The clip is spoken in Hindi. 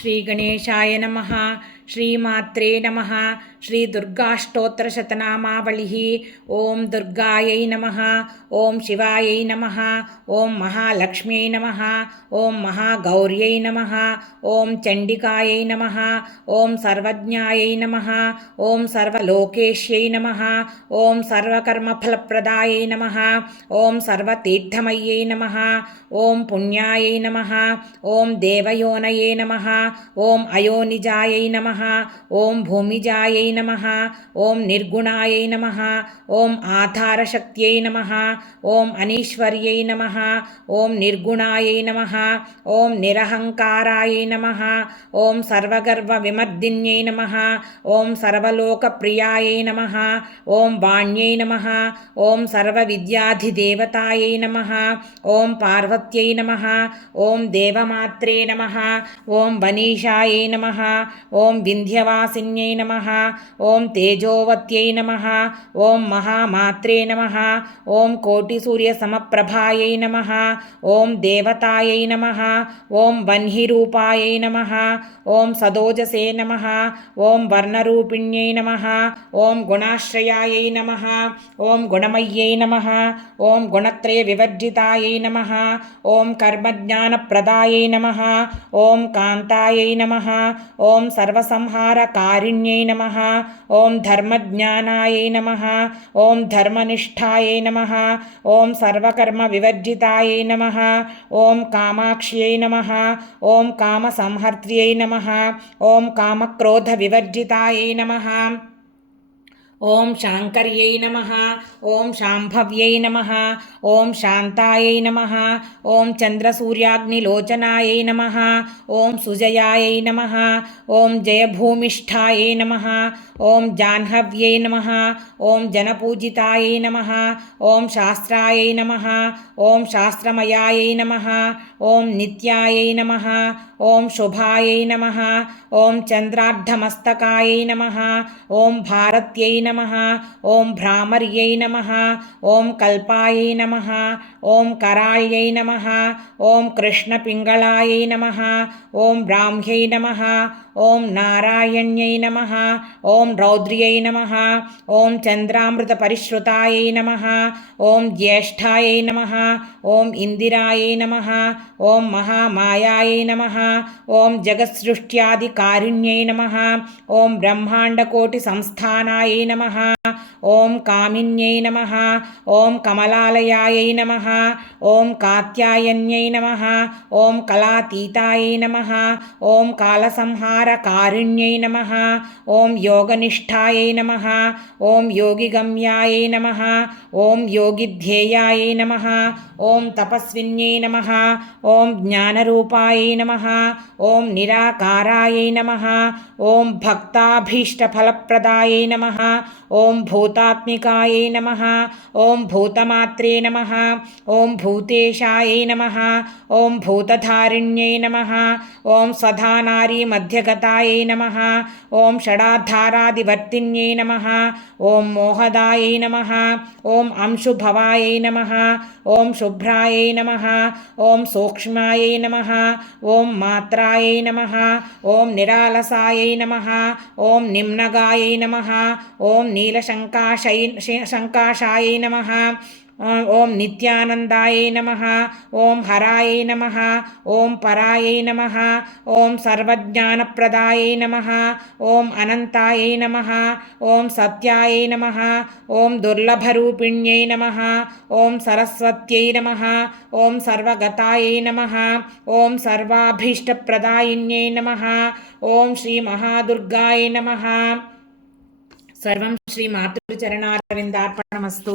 ശ്രീഗണേശായ നമ శ్రీమాత్రే నమ శ్రీ దుర్గాష్టోత్తరశతనామావళి ఓం దుర్గాయై నమ ఓం శివాయై నమ ఓం మహాలక్ష్మ్యై నమ ఓం మహాగౌర్యై నమ ఓం చండికాయై నమ ఓం సర్వజ్ఞాయై నమ ఓం సర్వలోకేశ్యై నమ ఓం సర్వకర్మఫలప్రదాయై నమ ఓం సర్వతీర్థమయ్యై నమ ఓం పుణ్యాయై నమ ఓం దేవయోనయే నమ ఓం అయోనిజాయై నమ नमः ॐ भूमिजायै नमः ॐ निर्गुणायै नमः ॐ आधारशक्त्यै नमः ॐ अनीश्वर्यै नमः ॐ निर्गुणायै नमः ॐ निरहङ्कारायै नमः ॐ सर्वगर्वविमर्दिन्यै नमः ॐ सर्वलोकप्रियायै नमः ॐ वाण्यै नमः ॐ सर्वविद्याधिदेवतायै नमः ॐ पार्वत्यै नमः ॐ देवमात्रे नमः ॐ वनीषायै नमः ॐ विन्ध्यवासिन्यै नमः ॐ तेजोवत्यै नमः ॐ महामात्रे नमः ॐ कोटिसूर्यसमप्रभायै नमः ॐ देवतायै नमः ॐ वह्निरूपायै नमः ॐ सदोजसे नमः ॐ वर्णरूपिण्यै नमः ॐ गुणाश्रयायै नमः ॐ गुणमय्यै नमः ॐ गुणत्रयविवर्जितायै नमः ॐ कर्मज्ञानप्रदायै नमः ॐ कान्तायै नमः ॐ सर्वस पापसंहारकारिण्यै नमः। ॐ धर्मज्ञानायै नमः। ॐ धर्मनिष्ठायै नमः। ॐ सर्वकर्मविवर्जितायै नमः। ॐ कामाक्ष्यै नमः। ॐ कामसंहर्त्र्यै नमः। ॐ कामक्रोधविवर्जितायै नमः। ओम शाङ्कर्यै नमः ओम शाम्भव्यै नमः ओम शान्तायै नमः ओम चन्द्रसूर्याग्निलोचनायै नमः ओम सुजयायै नमः ओम जयभूमिष्ठायै नमः ओम जाह्नव्यै नमः ओम जनपूजितायै नमः ओम शास्त्रायै नमः ओम शास्त्रमयायै नमः ओम नित्यायै नमः ओं शुभाय नम ओं चंद्राधमस्तकाय नम ओं भारत नम ओं भ्रामर्यै नम ओं कल्पाय नम ओं कराय नम ओं कृष्णपिंगलाय नम ओं ब्राह्म्य नम ఓం నారాయణ్యై నమ ఓం రౌద్ర్యై నమ ఓం చంద్రామృత చంద్రామృతపరిశ్రుతాయై నమ ఓం జ్యేష్ఠాయై నమ ఓం ఇందిరాయై నమ ఓం మహామాయాయై నమ ఓం జగత్సృష్ట్యాదికారిణ్యై నమ ఓం బ్రహ్మాండకోటి బ్రహ్మాండకోటిసంస్థానాయై నమ ఓం కామిన్యై నమ ఓం కమలాలయాయై నమ ఓం కాత్యాయన్యై నమ ఓం కళాతీతాయై నమ ఓం కాలసంహార ओङ्कारकारुण्यै नमः ॐ योगनिष्ठायै नमः ॐ योगिगम्यायै नमः ॐ योगिध्येयायै नमः ॐ तपस्विन्यै नमः ॐ ज्ञानरूपायै नमः ॐ निराकारायै नमः ॐ भक्ताभीष्टफलप्रदायै नमः ॐ भूतात्मिकायै नमः ॐ भूतमात्रे नमः ॐ भूतेशायै नमः ॐ भूतधारिण्यै नमः ॐ स्वधानारी मध्यग गतायै नमः। ॐ षडाधारादिवर्तिन्यै नमः। ॐ मोहदायै नमः। ॐ अंशुभवायै नमः। ॐ शुभ्रायै नमः। ॐ सूक्ष्मायै नमः। ॐ मात्रायै नमः। ॐ निरालसायै नमः। ॐ निम्नगायै नमः। ॐ नीलशङ्काशै शङ्काशायै नमः। ఓం నిత్యానందాయై నమ ఓం హరాయై నమ ఓం పరాయై నమ ఓం సర్వజ్ఞానప్రదాయై నమ ఓం అనంతాయై నమ ఓం సత్యాయై నమ ఓం దుర్లభరూపిణ్యై నమ ఓం సరస్వత్యై నమ ఓం సర్వగతాయై నమ ఓం సర్వాభీష్టప్రదాయిన్యై నమ ఓం శ్రీ మహాదుర్గాయ నమ సర్వం శ్రీ మాతృచరణారవిందార్పణమస్తు